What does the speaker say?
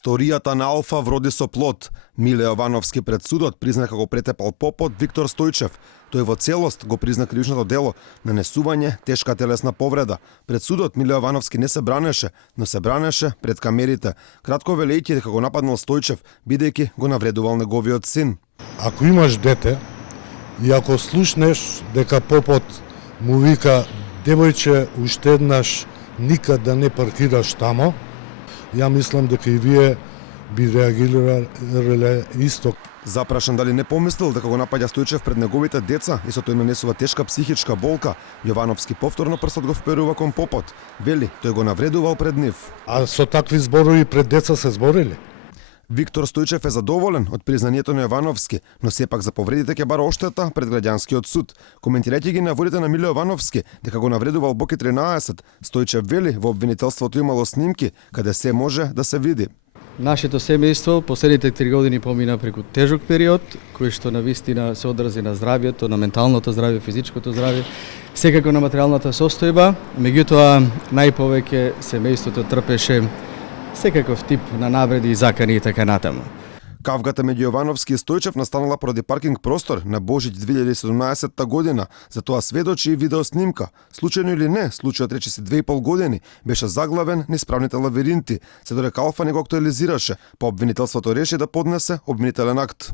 Сторијата на Алфа вроди со плод. Миле Јовановски пред судот призна како претепал попот Виктор Стојчев. Тој во целост го призна кривичното дело нанесување тешка телесна повреда. Пред судот Миле Јовановски не се бранеше, но се бранеше пред камерите. Кратко велејќи дека го нападнал Стојчев, бидејќи го навредувал неговиот син. Ако имаш дете и ако слушнеш дека попот му вика девојче уште еднаш никад да не паркираш тамо, ја мислам дека и вие би реагирале исто. Запрашан дали не помислил дека го напаѓа Стојчев пред неговите деца и со тој нанесува тешка психичка болка, Јовановски повторно прстот го вперува кон попот. Вели, тој го навредувал пред нив. А со такви зборови пред деца се зборили? Виктор Стојчев е задоволен од признанието на Јовановски, но сепак за повредите ќе бара оштета пред граѓанскиот суд. Коментирајќи ги наводите на Миле Јовановски дека го навредувал Боки 13, Стојчев вели во обвинителството имало снимки каде се може да се види. Нашето семејство последните 3 години помина преку тежок период, кој што навистина се одрази на здравјето, на менталното здравје, физичкото здравје, секако на материјалната состојба, меѓутоа најповеќе семејството трпеше секаков тип на навреди и закани и така натаму. Кавгата меѓу Јовановски и Стојчев настанала поради паркинг простор на Божиќ 2017 година. За тоа сведочи и видеоснимка. Случајно или не, случајот речиси 2,5 години беше заглавен неисправните лавиринти, се додека Алфа не го актуализираше, па обвинителството реши да поднесе обвинителен акт.